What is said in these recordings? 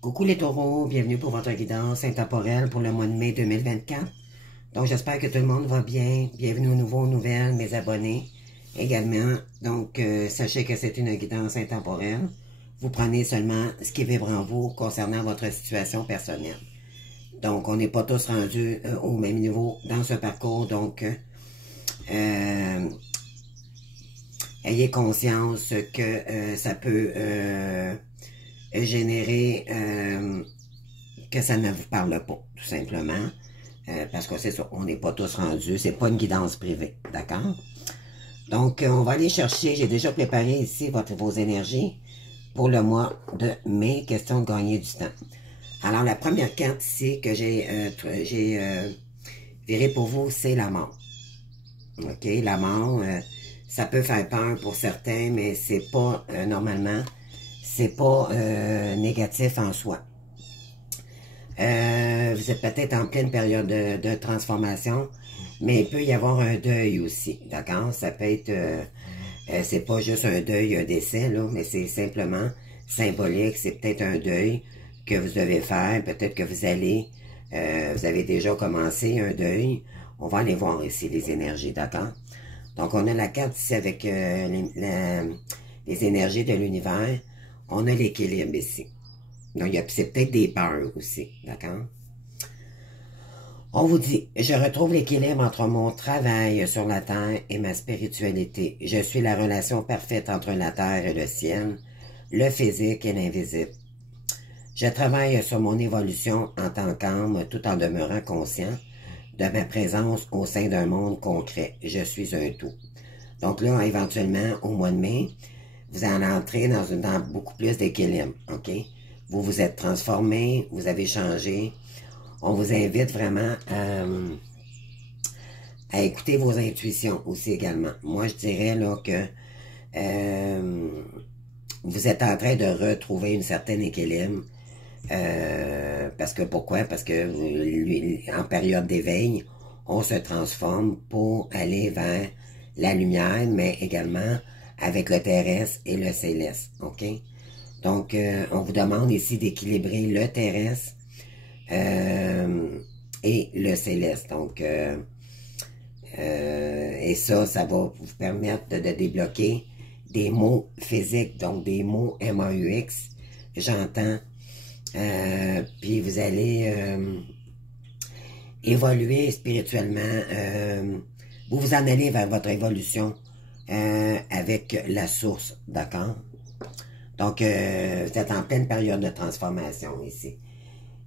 Coucou les taureaux, bienvenue pour votre guidance intemporelle pour le mois de mai 2024. Donc j'espère que tout le monde va bien. Bienvenue aux nouveaux nouvelles, mes abonnés également. Donc sachez que c'est une guidance intemporelle. Vous prenez seulement ce qui vibre en vous concernant votre situation personnelle. Donc on n'est pas tous rendus au même niveau dans ce parcours. Donc ayez conscience que ça peut générer que ça ne vous parle pas, tout simplement. Parce que c'est ça, on n'est pas tous rendus, c'est pas une guidance privée, d'accord? Donc, on va aller chercher, j'ai déjà préparé ici vos énergies pour le mois de mai, question de gagner du temps. Alors, la première carte ici que j'ai virée pour vous, c'est la mort. OK, la mort, ça peut faire peur pour certains, mais c'est pas, normalement, c'est pas négatif en soi. Vous êtes peut-être en pleine période de transformation, mais il peut y avoir un deuil aussi, d'accord? Ça peut être, c'est pas juste un deuil, un décès, là, mais c'est simplement symbolique, c'est peut-être un deuil que vous devez faire, peut-être que vous avez déjà commencé un deuil. On va aller voir ici les énergies, d'accord? Donc, on a la carte ici avec les énergies de l'univers. On a l'équilibre ici. Donc, c'est peut-être des peurs aussi, d'accord? On vous dit, je retrouve l'équilibre entre mon travail sur la terre et ma spiritualité. Je suis la relation parfaite entre la terre et le ciel, le physique et l'invisible. Je travaille sur mon évolution en tant qu'âme tout en demeurant conscient de ma présence au sein d'un monde concret. Je suis un tout. Donc là, éventuellement, au mois de mai, vous allez entrer dans beaucoup plus d'équilibre, OK? Vous vous êtes transformé, vous avez changé. On vous invite vraiment à écouter vos intuitions aussi également. Moi, je dirais là que vous êtes en train de retrouver une certaine équilibre. Parce que pourquoi? Parce que en période d'éveil, on se transforme pour aller vers la lumière, mais également avec le terrestre et le céleste, OK? Donc, on vous demande ici d'équilibrer le terrestre et le céleste. Donc, et ça va vous permettre de débloquer des mots physiques, donc des mots MAUX, j'entends. Puis vous allez évoluer spirituellement. Vous vous en allez vers votre évolution avec la source, d'accord? Donc, vous êtes en pleine période de transformation ici.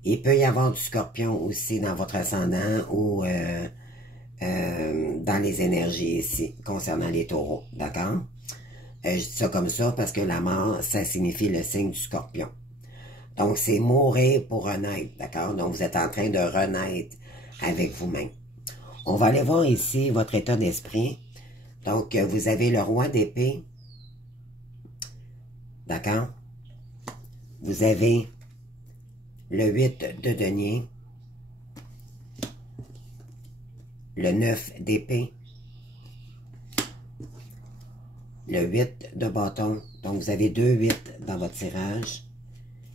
Il peut y avoir du scorpion aussi dans votre ascendant ou dans les énergies ici, concernant les taureaux, d'accord? Je dis ça comme ça parce que la mort, ça signifie le signe du scorpion. Donc, c'est mourir pour renaître, d'accord? Donc, vous êtes en train de renaître avec vous-même. On va aller voir ici votre état d'esprit. Donc, vous avez le roi d'épée, d'accord? Vous avez le 8 de denier, le 9 d'épée, le 8 de bâton. Donc, vous avez 2 8 dans votre tirage.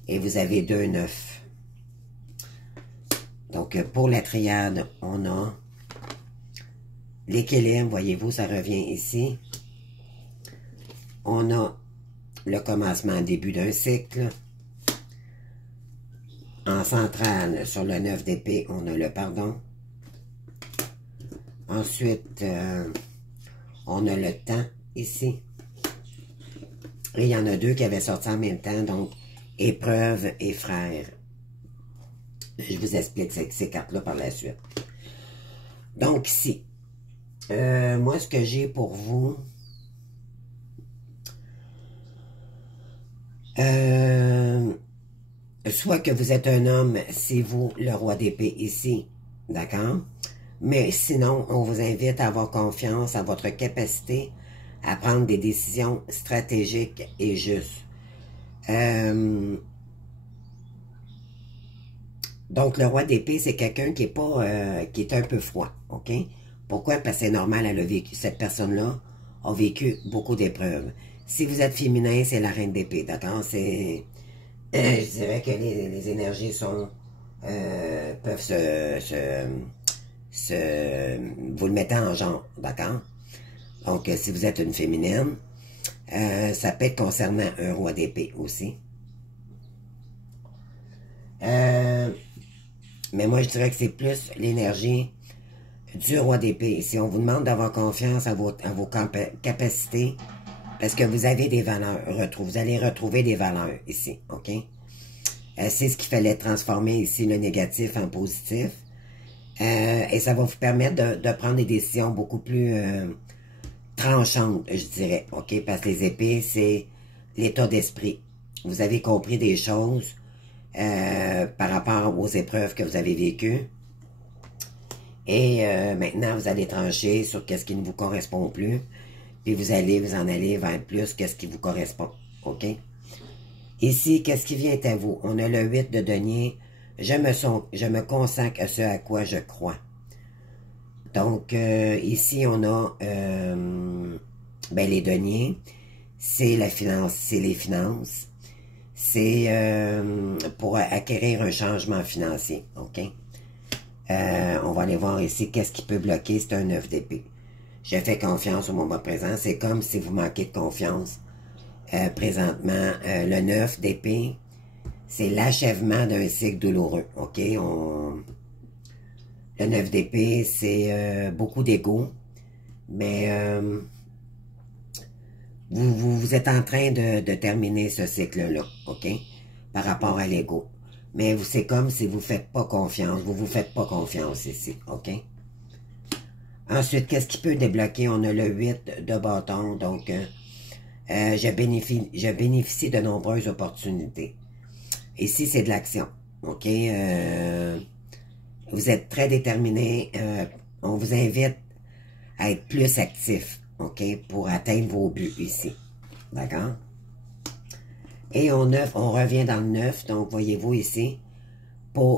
Et vous avez 2 9. Donc, pour la triade, on a l'équilibre, voyez-vous, ça revient ici. On a le commencement, début d'un cycle. En centrale, sur le 9 d'épée, on a le pardon. Ensuite, on a le temps ici. Et il y en a 2 qui avaient sorti en même temps, donc épreuve et frère. Je vous explique ces cartes-là par la suite. Donc ici, moi ce que j'ai pour vous, soit que vous êtes un homme, c'est vous le roi d'épée ici, d'accord? Mais sinon, on vous invite à avoir confiance à votre capacité à prendre des décisions stratégiques et justes. Donc, le roi d'épée, c'est quelqu'un qui est pas, qui est un peu froid, OK? Pourquoi? Parce que c'est normal, elle a vécu, cette personne-là a vécu beaucoup d'épreuves. Si vous êtes féminin, c'est la reine d'épée, d'accord? C'est Je dirais que les énergies sont peuvent vous le mettez en genre, d'accord? Donc, si vous êtes une féminine, ça peut être concernant un roi d'épée aussi. Mais moi, je dirais que c'est plus l'énergie du roi d'épée. Si on vous demande d'avoir confiance à vos capacités, parce que vous avez des valeurs, vous allez retrouver des valeurs ici, ok? C'est ce qu'il fallait transformer ici, le négatif en positif. Et ça va vous permettre de prendre des décisions beaucoup plus tranchantes, je dirais, ok? Parce que les épées, c'est l'état d'esprit. Vous avez compris des choses par rapport aux épreuves que vous avez vécues. Et maintenant, vous allez trancher sur qu'est-ce qui ne vous correspond plus. Puis vous allez vous en aller vers plus qu'est-ce qui vous correspond. OK? Ici, qu'est-ce qui vient à vous? On a le 8 de denier. Je me consacre à ce à quoi je crois. Donc, ici, on a ben, les deniers. C'est la finance, c'est les finances. C'est pour acquérir un changement financier. OK? On va aller voir ici qu'est-ce qui peut bloquer. C'est un 9 d'épée. Je fais confiance au moment présent. C'est comme si vous manquez de confiance. Présentement, le 9 d'épée, c'est l'achèvement d'un cycle douloureux. OK? Le 9 d'épée, c'est beaucoup d'ego. Mais vous êtes en train de terminer ce cycle-là. OK? Par rapport à l'ego. Mais c'est comme si vous ne faites pas confiance. Vous ne vous faites pas confiance ici. OK? Ensuite, qu'est-ce qui peut débloquer? On a le 8 de bâton. Donc, je bénéficie de nombreuses opportunités. Ici, c'est de l'action. OK? Vous êtes très déterminé. On vous invite à être plus actif. OK? Pour atteindre vos buts ici. D'accord? Et au 9, on revient dans le 9. Donc, voyez-vous ici.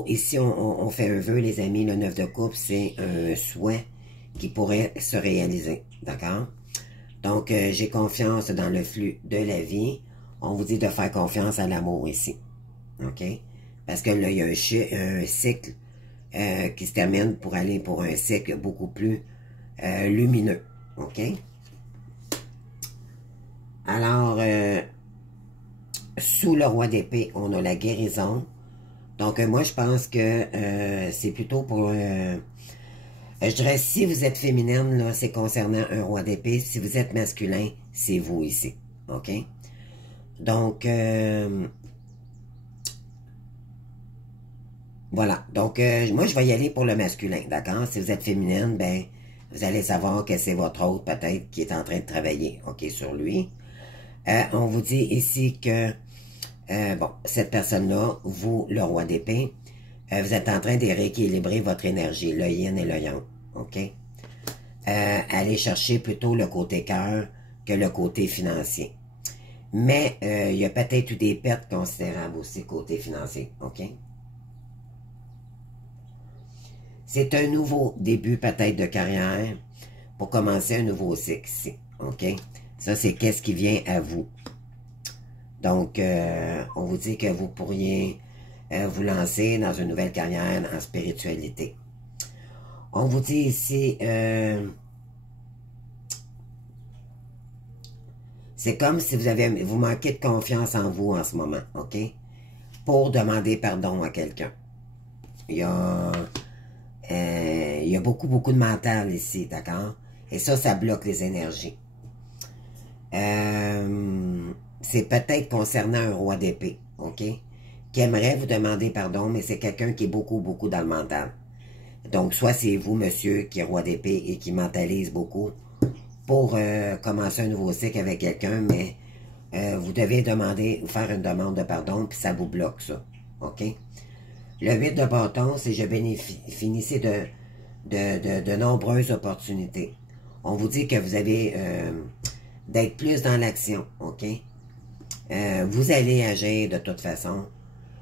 Ici, on fait un vœu, les amis. Le 9 de coupe, c'est un souhait qui pourrait se réaliser. D'accord? Donc, j'ai confiance dans le flux de la vie. On vous dit de faire confiance à l'amour ici. OK? Parce que là, il y a un cycle qui se termine pour aller pour un cycle beaucoup plus lumineux. OK? Alors, sous le roi d'épée, on a la guérison. Donc, moi, je pense que c'est plutôt pour... je dirais, si vous êtes féminine, là, c'est concernant un roi d'épée. Si vous êtes masculin, c'est vous ici. OK? Donc, voilà. Donc, moi, je vais y aller pour le masculin. D'accord? Si vous êtes féminine, ben, vous allez savoir que c'est votre autre, peut-être, qui est en train de travailler, OK, sur lui. On vous dit ici que, bon, cette personne-là, vous, le roi d'épée, vous êtes en train de rééquilibrer votre énergie, le yin et le yang, OK? Allez chercher plutôt le côté cœur que le côté financier. Mais il y a peut-être eu des pertes considérables aussi côté financier, OK? C'est un nouveau début peut-être de carrière pour commencer un nouveau cycle ici, OK? Ça, c'est qu'est-ce qui vient à vous. Donc, on vous dit que vous pourriez vous lancer dans une nouvelle carrière en spiritualité. On vous dit ici, c'est comme si vous manquez de confiance en vous en ce moment, OK? Pour demander pardon à quelqu'un. Il y a beaucoup de mental ici, d'accord? Et ça bloque les énergies. C'est peut-être concernant un roi d'épée, OK? Qui aimerait vous demander pardon, mais c'est quelqu'un qui est beaucoup dans le mental. Donc, soit c'est vous, monsieur, qui est roi d'épée et qui mentalise beaucoup pour commencer un nouveau cycle avec quelqu'un, mais vous devez faire une demande de pardon, puis ça vous bloque, ça. OK? Le 8 de bâton, c'est je bénéficie de nombreuses opportunités. On vous dit que vous avez d'être plus dans l'action, OK? Vous allez agir de toute façon.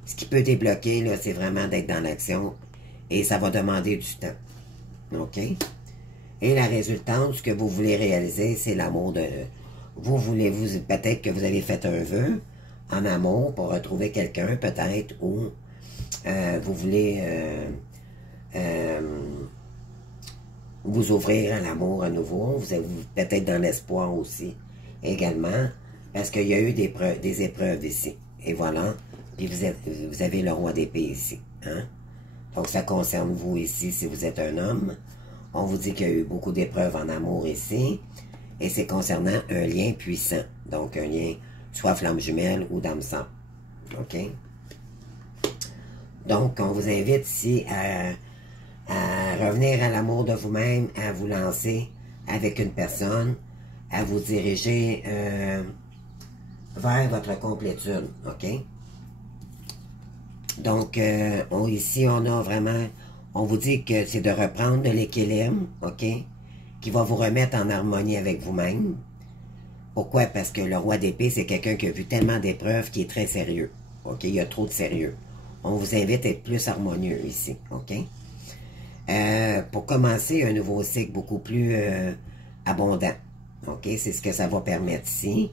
Ce qui peut débloquer, là, c'est vraiment d'être dans l'action. Et ça va demander du temps. OK? Et la résultante, ce que vous voulez réaliser, c'est l'amour de... Peut-être que vous avez fait un vœu en amour pour retrouver quelqu'un, peut-être, ou vous voulez vous ouvrir à l'amour à nouveau. Vous êtes peut-être dans l'espoir aussi, également, parce qu'il y a eu des épreuves ici. Et voilà, puis vous avez le roi d'épée ici. Hein? Donc, ça concerne vous ici, si vous êtes un homme. On vous dit qu'il y a eu beaucoup d'épreuves en amour ici. Et c'est concernant un lien puissant. Donc, un lien, soit flamme jumelle ou d'âme sœur. OK? Donc, on vous invite ici à revenir à l'amour de vous-même, à vous lancer avec une personne, à vous diriger vers votre complétude. OK? Donc, ici, on a vraiment... On vous dit que c'est de reprendre de l'équilibre, OK? Qui va vous remettre en harmonie avec vous-même. Pourquoi? Parce que le roi d'épée, c'est quelqu'un qui a vu tellement d'épreuves qui est très sérieux. OK? Il y a trop de sérieux. On vous invite à être plus harmonieux ici. OK? Pour commencer un nouveau cycle beaucoup plus abondant. OK? C'est ce que ça va permettre ici.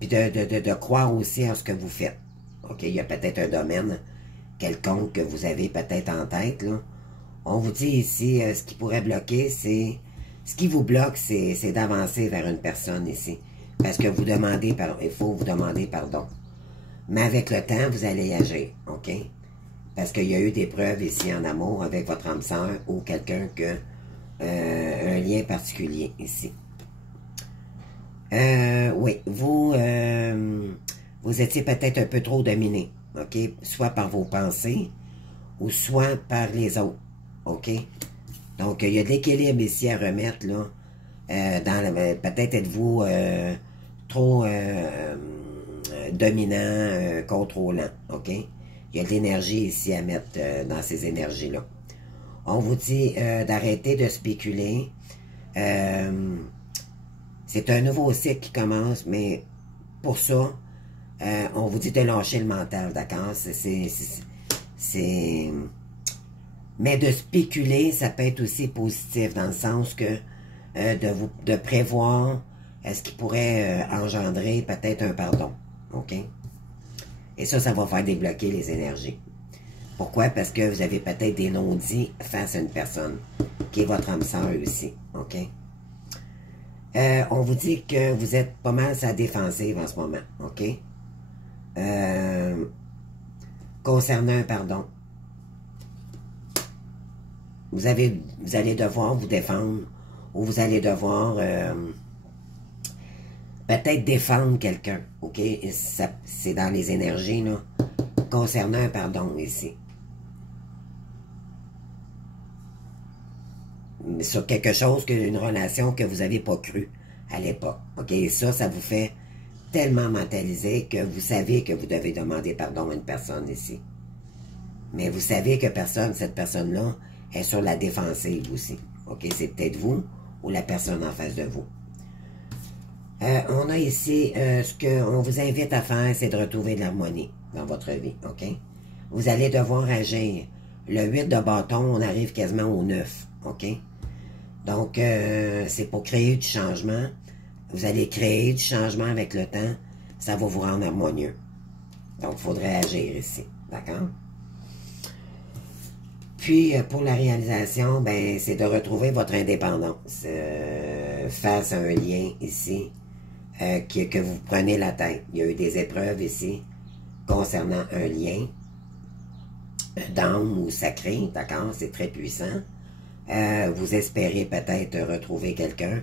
Puis de croire aussi en ce que vous faites. OK? Il y a peut-être un domaine quelconque que vous avez peut-être en tête, là. On vous dit ici, ce qui pourrait bloquer, c'est... Ce qui vous bloque, c'est d'avancer vers une personne ici. Parce que vous demandez pardon. Il faut vous demander pardon. Mais avec le temps, vous allez y agir. OK? Parce qu'il y a eu des preuves ici en amour avec votre âme sœur ou quelqu'un que... un lien particulier ici. Oui, vous étiez peut-être un peu trop dominé, OK? Soit par vos pensées, ou soit par les autres, OK? Donc, il y a de l'équilibre ici à remettre, là. Peut-être êtes-vous trop dominant, contrôlant, OK? Il y a de l'énergie ici à mettre dans ces énergies-là. On vous dit d'arrêter de spéculer. C'est un nouveau cycle qui commence, mais pour ça, on vous dit de lâcher le mental, d'accord? Mais de spéculer, ça peut être aussi positif, dans le sens que de prévoir ce qui pourrait engendrer peut-être un pardon, OK? Et ça va faire débloquer les énergies. Pourquoi? Parce que vous avez peut-être des non-dits face à une personne, qui est votre âme sœur aussi, OK? On vous dit que vous êtes pas mal à la défensive en ce moment, OK? Concernant un pardon, vous allez devoir vous défendre, ou vous allez devoir peut-être défendre quelqu'un, OK? C'est dans les énergies, là, concernant un pardon ici. Sur quelque chose, une relation que vous n'avez pas cru à l'époque. OK? Et ça vous fait tellement mentaliser que vous savez que vous devez demander pardon à une personne ici. Mais vous savez que cette personne-là est sur la défensive aussi. OK? C'est peut-être vous ou la personne en face de vous. On a ici, ce qu'on vous invite à faire, c'est de retrouver de l'harmonie dans votre vie. OK? Vous allez devoir agir. Le 8 de bâton, on arrive quasiment au 9. OK? Donc, c'est pour créer du changement. Vous allez créer du changement avec le temps. Ça va vous rendre harmonieux. Donc, il faudrait agir ici. D'accord? Puis, pour la réalisation, ben, c'est de retrouver votre indépendance face à un lien ici que vous prenez la tête. Il y a eu des épreuves ici concernant un lien d'âme ou sacré. D'accord? C'est très puissant. Vous espérez peut-être retrouver quelqu'un.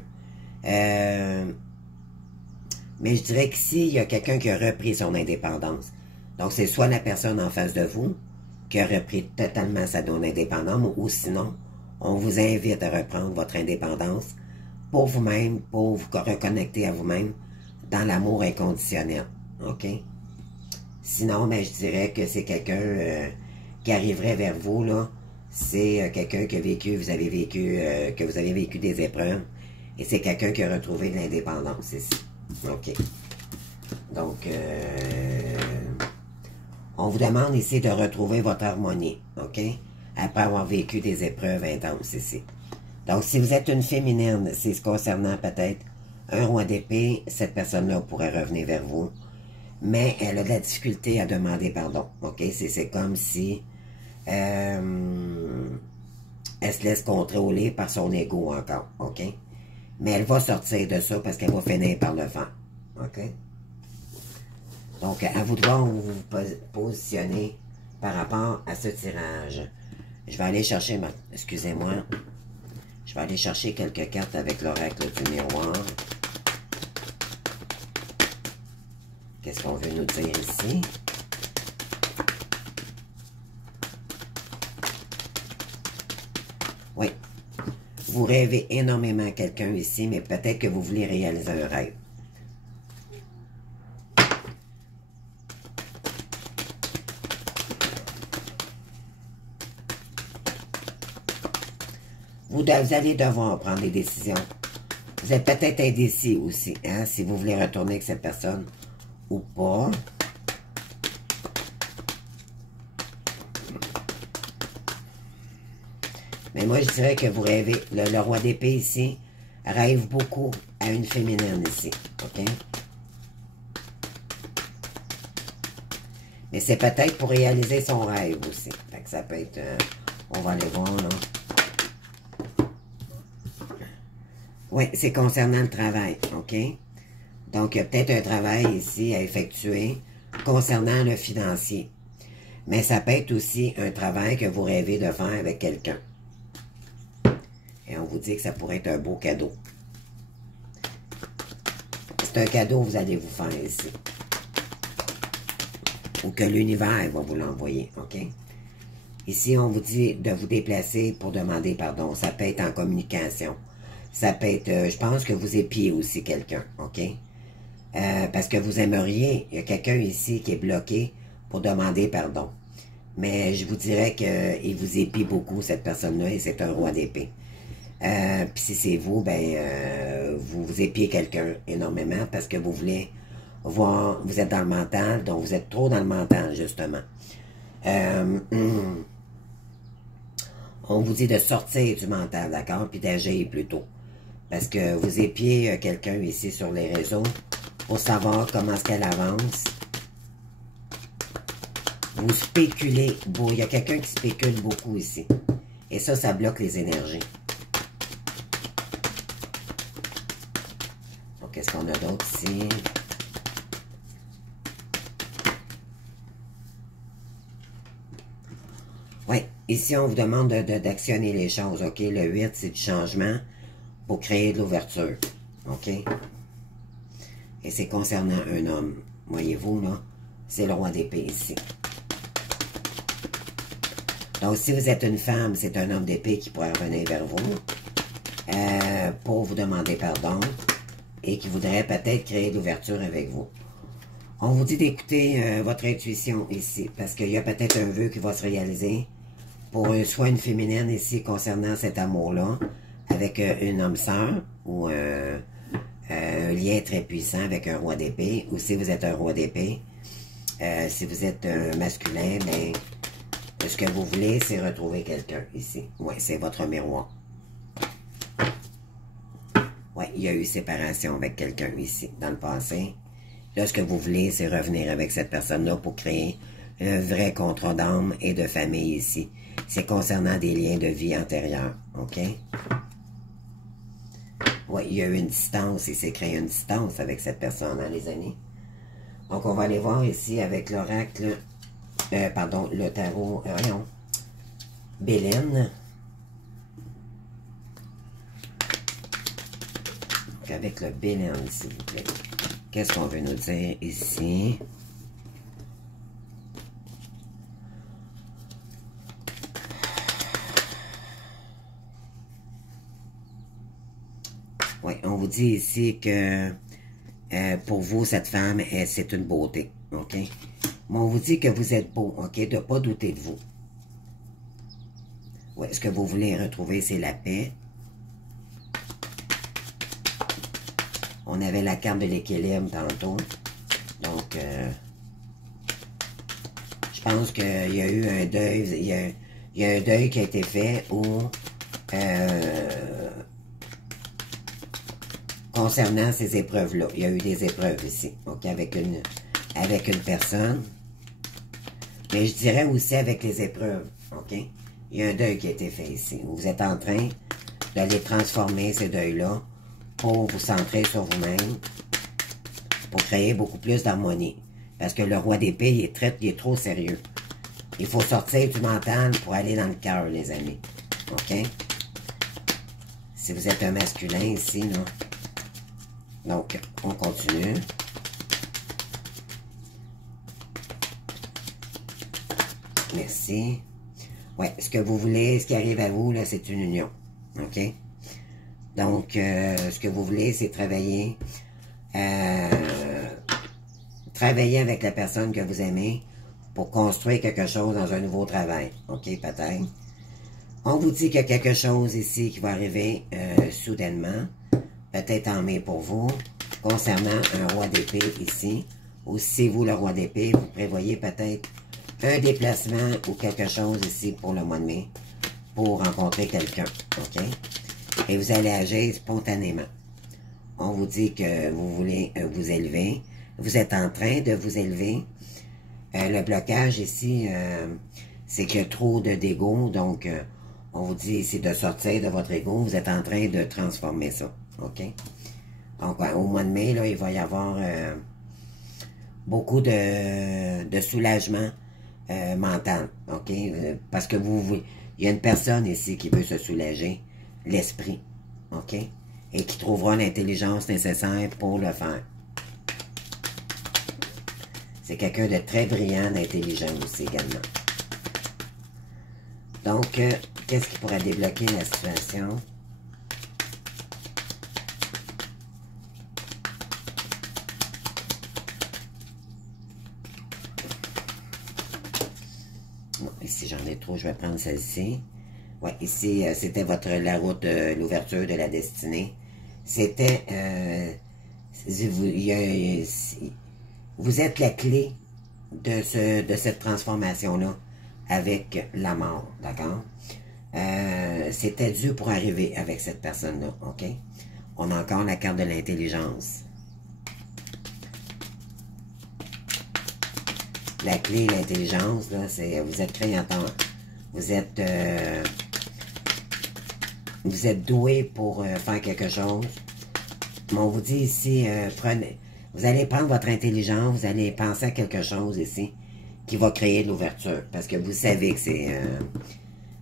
Mais je dirais qu'ici, il y a quelqu'un qui a repris son indépendance. Donc, c'est soit la personne en face de vous qui a repris totalement sa indépendance, ou sinon, on vous invite à reprendre votre indépendance pour vous-même, pour vous reconnecter à vous-même dans l'amour inconditionnel. OK? Sinon, ben, je dirais que c'est quelqu'un qui arriverait vers vous, là. C'est quelqu'un qui a vécu, que vous avez vécu des épreuves, et c'est quelqu'un qui a retrouvé de l'indépendance ici. OK. Donc, on vous demande ici de retrouver votre harmonie, OK? Après avoir vécu des épreuves intenses ici. Donc, si vous êtes une féminine, c'est concernant peut-être Un roi d'épée, cette personne-là pourrait revenir vers vous, mais elle a de la difficulté à demander pardon, ok? C'est comme si elle se laisse contrôler par son ego encore, ok? Mais elle va sortir de ça parce qu'elle va finir par le faire, ok? Donc, à vous de voir où vous vous positionnez par rapport à ce tirage. Je vais aller chercher excusez-moi. Je vais aller chercher quelques cartes avec l'oracle du miroir. Qu'est-ce qu'on veut nous dire ici? Oui. Vous rêvez énormément à quelqu'un ici, mais peut-être que vous voulez réaliser un rêve. Vous allez devoir prendre des décisions. Vous êtes peut-être indécis aussi, hein, si vous voulez retourner avec cette personne ou pas. Mais moi, je dirais que vous rêvez, le roi d'épée ici, rêve beaucoup à une féminine ici, ok? Mais c'est peut-être pour réaliser son rêve aussi. Fait que ça peut être, on va aller voir, là. Oui, c'est concernant le travail, ok? Donc, il y a peut-être un travail ici à effectuer concernant le financier. Mais ça peut être aussi un travail que vous rêvez de faire avec quelqu'un. Et on vous dit que ça pourrait être un beau cadeau. C'est un cadeau que vous allez vous faire ici. Ou que l'univers va vous l'envoyer, ok? Ici, on vous dit de vous déplacer pour demander pardon. Ça peut être en communication. Ça peut être, je pense que vous épiez aussi quelqu'un, ok? Parce que vous aimeriez, il y a quelqu'un ici qui est bloqué pour demander pardon. Mais je vous dirais qu'il vous épie beaucoup, cette personne-là, et c'est un roi d'épée. Puis si c'est vous, ben, vous épiez quelqu'un énormément parce que vous voulez voir, vous êtes dans le mental, donc vous êtes trop dans le mental, justement. On vous dit de sortir du mental, d'accord? Puis d'agir plutôt. Parce que vous épiez quelqu'un ici sur les réseaux pour savoir comment est-ce qu'elle avance. Vous spéculez. Bon, il y a quelqu'un qui spécule beaucoup ici. Et ça bloque les énergies. Donc, qu'est-ce qu'on a d'autre ici? Oui, ici, on vous demande d'actionner les choses, ok? Le 8, c'est du changement pour créer de l'ouverture, ok? Et c'est concernant un homme. Voyez-vous, là? C'est le roi d'épée ici. Donc, si vous êtes une femme, c'est un homme d'épée qui pourrait revenir vers vous pour vous demander pardon et qui voudrait peut-être créer de l'ouverture avec vous. On vous dit d'écouter votre intuition ici, parce qu'il y a peut-être un vœu qui va se réaliser pour soit une féminine ici concernant cet amour-là, avec une homme-sœur ou un lien très puissant avec un roi d'épée, ou si vous êtes un roi d'épée, si vous êtes un masculin, ben, ce que vous voulez, c'est retrouver quelqu'un ici. Oui, c'est votre miroir. Oui, il y a eu séparation avec quelqu'un ici, dans le passé. Là, ce que vous voulez, c'est revenir avec cette personne-là pour créer un vrai contrat d'âme et de famille ici. C'est concernant des liens de vie antérieurs, ok? Oui, il y a eu une distance, il s'est créé une distance avec cette personne, hein, les amis. Donc, on va aller voir ici avec l'oracle, pardon, le tarot, voyons, Béline. Donc, avec le Béline, s'il vous plaît. Qu'est-ce qu'on veut nous dire ici? Oui, on vous dit ici que pour vous, cette femme, c'est une beauté, ok? Mais on vous dit que vous êtes beau, ok? De ne pas douter de vous. Oui, ce que vous voulez retrouver, c'est la paix. On avait la carte de l'équilibre tantôt. Donc, je pense qu'il y a eu un deuil. Il y a un deuil qui a été fait où, concernant ces épreuves-là. Il y a eu des épreuves ici, ok, avec une personne. Mais je dirais aussi avec les épreuves, ok. Il y a un deuil qui a été fait ici. Vous êtes en train de les transformer, ces deuils-là, pour vous centrer sur vous-même, pour créer beaucoup plus d'harmonie. Parce que le roi d'épée, il est trop sérieux. Il faut sortir du mental pour aller dans le cœur, les amis. OK? Si vous êtes un masculin ici, là. Donc, on continue. Merci. Ouais, ce que vous voulez, ce qui arrive à vous, là, c'est une union. OK? Donc, ce que vous voulez, c'est travailler avec la personne que vous aimez pour construire quelque chose dans un nouveau travail. OK, peut-être. On vous dit qu'il y a quelque chose ici qui va arriver soudainement, peut-être en mai pour vous, concernant un roi d'épée ici, ou si vous, le roi d'épée, vous prévoyez peut-être un déplacement ou quelque chose ici pour le mois de mai, pour rencontrer quelqu'un, OK? Et vous allez agir spontanément. On vous dit que vous voulez vous élever, vous êtes en train de vous élever. Le blocage ici, c'est qu'il y a trop d'ego, donc on vous dit ici de sortir de votre ego, vous êtes en train de transformer ça, OK? Donc, au mois de mai, là, il va y avoir beaucoup de soulagement mental, OK? Parce que il y a une personne ici qui veut se soulager, l'esprit, OK? Et qui trouvera l'intelligence nécessaire pour le faire. C'est quelqu'un de très brillant, d'intelligent aussi également. Donc, qu'est-ce qui pourrait débloquer la situation? Bon, ici, j'en ai trop, je vais prendre celle-ci. Ouais, ici, c'était la route de l'ouverture de la destinée. C'était, vous êtes la clé de cette transformation-là avec la mort, d'accord? C'était dû pour arriver avec cette personne-là, OK? On a encore la carte de l'intelligence. La clé, l'intelligence, là, c'est vous êtes créateur. Vous êtes doué pour faire quelque chose. Mais on vous dit ici, vous allez prendre votre intelligence, vous allez penser à quelque chose ici qui va créer de l'ouverture. Parce que vous savez que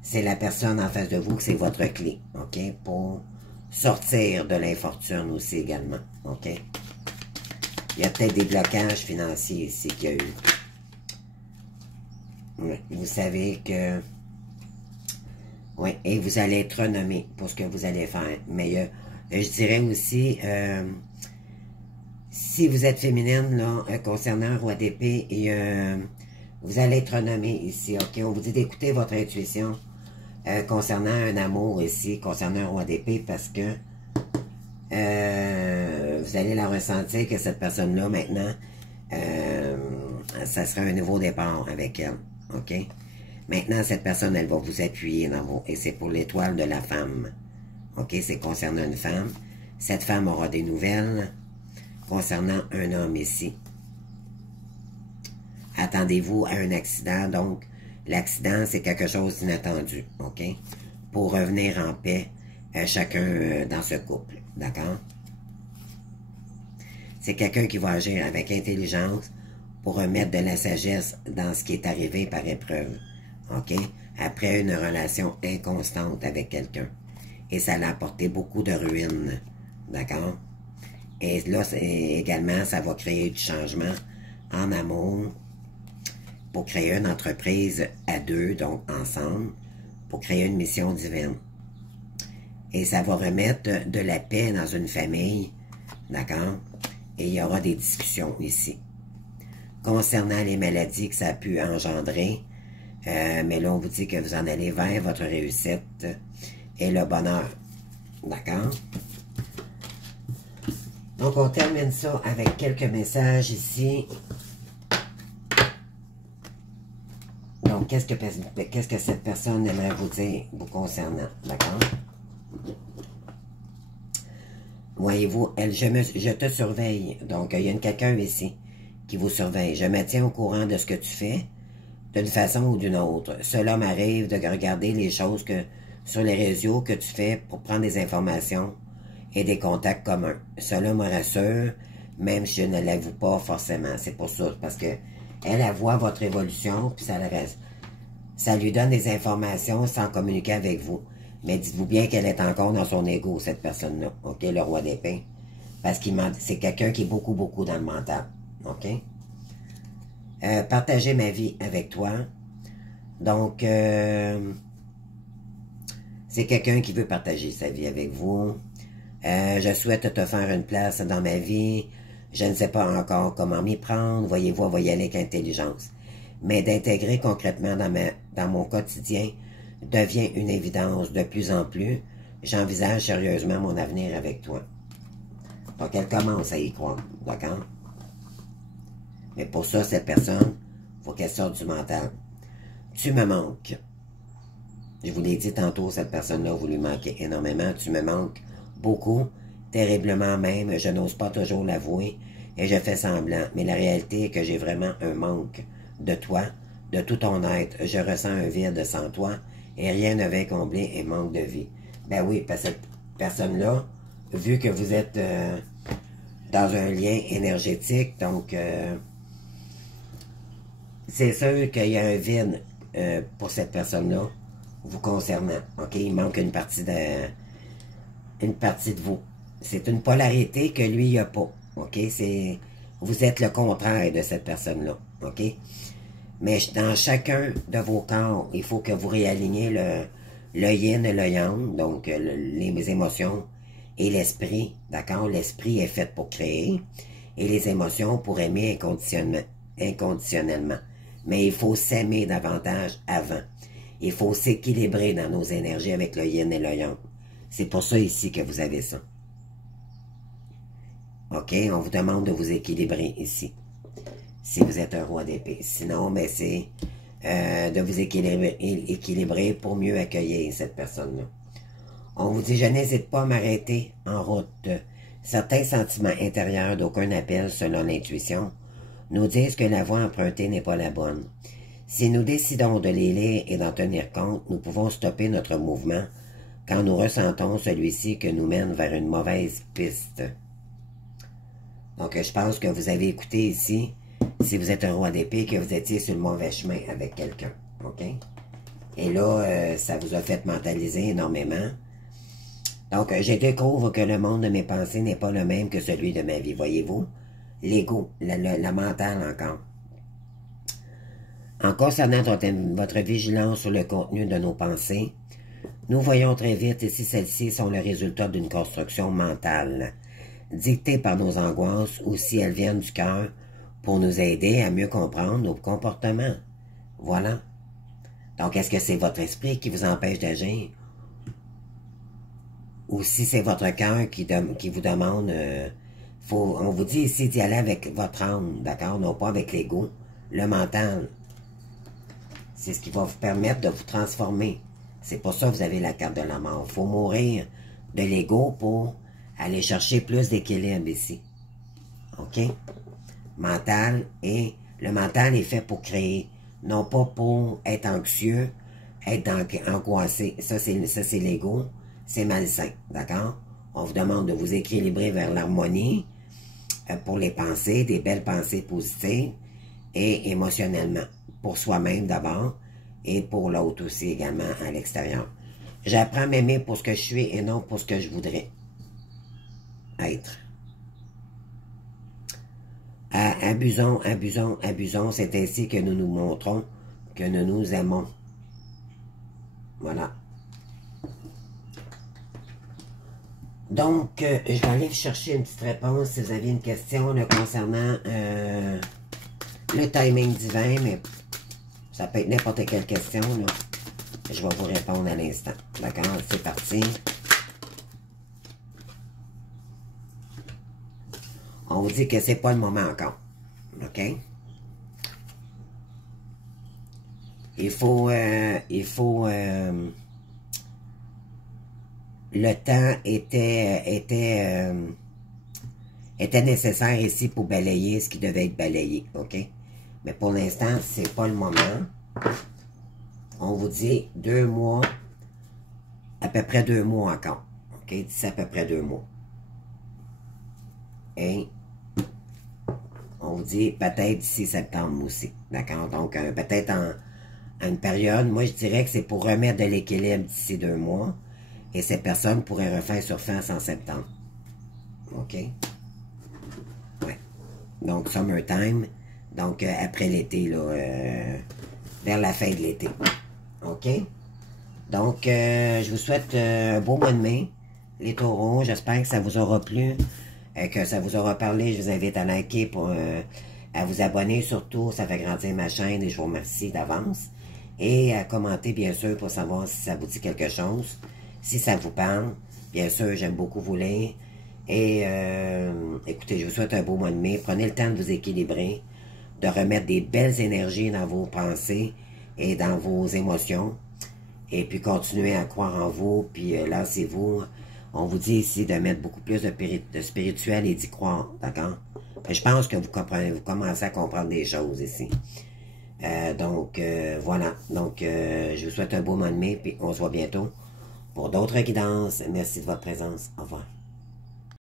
c'est la personne en face de vous, que c'est votre clé, OK? Pour sortir de l'infortune aussi également, OK? Il y a peut-être des blocages financiers ici qu'il y a eu. Oui, vous savez que... Oui, et vous allez être renommé pour ce que vous allez faire. Mais je dirais aussi, si vous êtes féminine, là, concernant un roi d'épée, vous allez être renommé ici, OK? On vous dit d'écouter votre intuition concernant un amour ici, concernant un roi d'épée, parce que vous allez la ressentir que cette personne-là, maintenant, ça sera un nouveau départ avec elle, OK? Maintenant, cette personne, elle va vous appuyer dans vos... Et c'est pour l'étoile de la femme. OK? C'est concernant une femme. Cette femme aura des nouvelles concernant un homme ici. Attendez-vous à un accident. Donc, l'accident, c'est quelque chose d'inattendu. OK? Pour revenir en paix, chacun dans ce couple. D'accord? C'est quelqu'un qui va agir avec intelligence pour remettre de la sagesse dans ce qui est arrivé par épreuve. OK? Après une relation inconstante avec quelqu'un. Et ça l'a apporté beaucoup de ruines. D'accord? Et là, également, ça va créer du changement en amour pour créer une entreprise à deux, donc ensemble, pour créer une mission divine. Et ça va remettre de la paix dans une famille. D'accord? Et il y aura des discussions ici. Concernant les maladies que ça a pu engendrer, mais là, on vous dit que vous en allez vers votre réussite et le bonheur. D'accord? Donc, on termine ça avec quelques messages ici. Donc, qu'est-ce que cette personne aimerait vous dire vous concernant? D'accord? Voyez-vous, je te surveille. Donc, il y a quelqu'un ici qui vous surveille. Je me tiens au courant de ce que tu fais, d'une façon ou d'une autre. Cela m'arrive de regarder les choses sur les réseaux que tu fais pour prendre des informations et des contacts communs. Cela me rassure, même si je ne l'avoue pas forcément. C'est pour ça, parce que elle voit votre évolution, puis ça lui donne des informations sans communiquer avec vous. Mais dites-vous bien qu'elle est encore dans son ego, cette personne-là, ok, le roi d'épée. Parce que c'est quelqu'un qui est beaucoup, beaucoup dans le mental, ok? Partager ma vie avec toi. Donc, c'est quelqu'un qui veut partager sa vie avec vous. Je souhaite te faire une place dans ma vie. Je ne sais pas encore comment m'y prendre. Voyez-vous, on va y aller avec intelligence. Mais d'intégrer concrètement dans mon quotidien devient une évidence de plus en plus. J'envisage sérieusement mon avenir avec toi. Donc, elle commence à y croire, d'accord? Mais pour ça, cette personne, il faut qu'elle sorte du mental. Tu me manques. Je vous l'ai dit tantôt, cette personne-là, vous lui manquez énormément. Tu me manques beaucoup, terriblement même. Je n'ose pas toujours l'avouer et je fais semblant. Mais la réalité est que j'ai vraiment un manque de toi, de tout ton être. Je ressens un vide sans toi et rien ne va combler un manque de vie. Ben oui, parce que cette personne-là, vu que vous êtes dans un lien énergétique, donc c'est sûr qu'il y a un vide pour cette personne-là vous concernant. Ok, il manque une partie de vous. C'est une polarité que lui, il n'a pas. Ok, vous êtes le contraire de cette personne-là. Ok, mais dans chacun de vos corps, il faut que vous réalignez le yin et le yang, donc les émotions et l'esprit. D'accord, l'esprit est fait pour créer et les émotions pour aimer inconditionnellement. Mais il faut s'aimer davantage avant. Il faut s'équilibrer dans nos énergies avec le yin et le yang. C'est pour ça ici que vous avez ça. OK? On vous demande de vous équilibrer ici. Si vous êtes un roi d'épée. Sinon, ben, c'est de vous équilibrer pour mieux accueillir cette personne-là. On vous dit, je n'hésite pas à m'arrêter en route. Certains sentiments intérieurs d'aucun appel selon l'intuition nous disent que la voie empruntée n'est pas la bonne. Si nous décidons de les lire et d'en tenir compte, nous pouvons stopper notre mouvement quand nous ressentons celui-ci que nous mène vers une mauvaise piste. Donc, je pense que vous avez écouté ici, si vous êtes un roi d'épée, que vous étiez sur le mauvais chemin avec quelqu'un. OK? Et là, ça vous a fait mentaliser énormément. Donc, je découvre que le monde de mes pensées n'est pas le même que celui de ma vie, voyez-vous? L'ego, le mental encore. En concernant votre vigilance sur le contenu de nos pensées, nous voyons très vite si celles-ci sont le résultat d'une construction mentale, dictée par nos angoisses ou si elles viennent du cœur pour nous aider à mieux comprendre nos comportements. Voilà. Donc, est-ce que c'est votre esprit qui vous empêche d'agir? Ou si c'est votre cœur qui vous demande... on vous dit ici d'y aller avec votre âme, d'accord? Non pas avec l'ego, le mental. C'est ce qui va vous permettre de vous transformer. C'est pour ça que vous avez la carte de la mort. Il faut mourir de l'ego pour aller chercher plus d'équilibre ici. OK? Mental, et le mental est fait pour créer, non pas pour être anxieux, être angoissé. Ça, c'est l'ego. C'est malsain. D'accord? On vous demande de vous équilibrer vers l'harmonie pour les pensées, des belles pensées positives et émotionnellement. Pour soi-même d'abord et pour l'autre aussi également à l'extérieur. J'apprends à m'aimer pour ce que je suis et non pour ce que je voudrais être. Abusons, abusons, abusons. C'est ainsi que nous nous montrons que nous nous aimons. Voilà. Donc, je vais aller chercher une petite réponse si vous avez une question là, concernant le timing divin, mais ça peut être n'importe quelle question. Là. Je vais vous répondre à l'instant. D'accord? C'est parti. On vous dit que c'est pas le moment encore. OK? Il faut le le temps était nécessaire ici pour balayer ce qui devait être balayé, OK? Mais pour l'instant, c'est pas le moment. On vous dit 2 mois, à peu près 2 mois encore, OK? D'ici à peu près 2 mois. Et on vous dit peut-être d'ici septembre aussi, d'accord? Donc, peut-être en une période, moi je dirais que c'est pour remettre de l'équilibre d'ici 2 mois, et ces personnes pourraient refaire surface en septembre. OK? Ouais. Donc, summertime, donc après l'été, là, vers la fin de l'été. OK? Donc, je vous souhaite un beau mois de mai, les taureaux. J'espère que ça vous aura plu, que ça vous aura parlé. Je vous invite à liker, à vous abonner surtout. Ça fait grandir ma chaîne et je vous remercie d'avance. Et à commenter, bien sûr, pour savoir si ça vous dit quelque chose. Si ça vous parle, bien sûr, j'aime beaucoup vous lire. Et écoutez, je vous souhaite un beau mois de mai. Prenez le temps de vous équilibrer, de remettre des belles énergies dans vos pensées et dans vos émotions. Et puis continuez à croire en vous, puis lancez-vous. On vous dit ici de mettre beaucoup plus de spirituel et d'y croire, d'accord? Je pense que vous comprenez, vous commencez à comprendre des choses ici. Donc, voilà. Donc, je vous souhaite un beau mois de mai, puis on se voit bientôt pour d'autres guidances. Merci de votre présence. Au revoir.